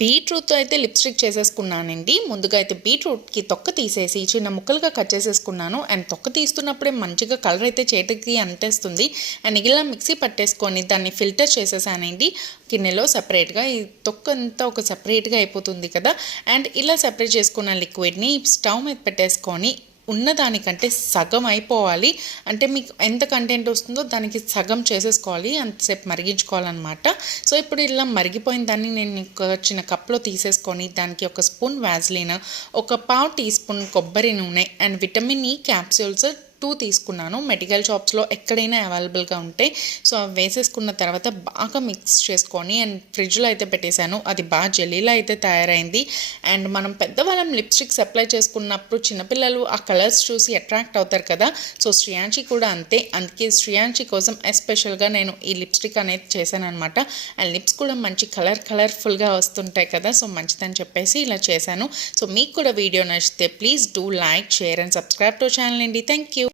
బీట్రూట్తో అయితే లిప్స్టిక్ చేసేసుకున్నానండి. ముందుగా అయితే బీట్రూట్కి తొక్క తీసేసి చిన్న ముక్కలుగా కట్ చేసేసుకున్నాను. అండ్ తొక్క తీస్తున్నప్పుడే మంచిగా కలర్ అయితే చేతికి అంటేస్తుంది. అండ్ ఇలా మిక్సీ పట్టేసుకొని దాన్ని ఫిల్టర్ చేసేసానండి. గిన్నెలో సపరేట్గా ఈ తొక్క అంతా ఒక సపరేట్గా అయిపోతుంది కదా. అండ్ ఇలా సపరేట్ చేసుకున్న లిక్విడ్ని స్టవ్ మీద పెట్టేసుకొని ఉన్నదానికంటే సగం అయిపోవాలి. అంటే మీకు ఎంత కంటెంట్ వస్తుందో దానికి సగం చేసేసుకోవాలి. అంతసేపు మరిగించుకోవాలన్నమాట. సో ఇప్పుడు ఇలా మరిగిపోయిన దాన్ని నేను ఒక చిన్న కప్లో తీసేసుకొని దానికి ఒక స్పూన్ వ్యాజ్లిన్ ఒక పావు టీ స్పూన్ కొబ్బరి నూనె and vitamin E capsules too తీసుకున్నాను. మెడికల్ షాప్స్లో ఎక్కడైనా అవైలబుల్గా ఉంటాయి సో అవి వేసేసుకున్న తర్వాత బాగా మిక్స్ చేసుకొని అండ్ ఫ్రిడ్జ్లో అయితే పెట్టేశాను. అది బాగా జెల్లీలా అయితే తయారైంది. అండ్ మనం పెద్దవాళ్ళం లిప్స్టిక్స్ అప్లై చేసుకున్నప్పుడు చిన్నపిల్లలు ఆ కలర్స్ చూసి అట్రాక్ట్ అవుతారు కదా. సో శ్రియాంచి కూడా అంతే. అందుకే శ్రియాంచి కోసం ఎస్పెషల్గా నేను ఈ లిప్స్టిక్ అనేది చేశాను అనమాట అండ్ లిప్స్ కూడా మంచి కలర్ కలర్ఫుల్గా వస్తుంటాయి కదా. సో మంచిదని చెప్పేసి ఇలా చేశాను. సో మీకు కూడా వీడియో నచ్చితే please do like share and subscribe to channel అండి. Thank you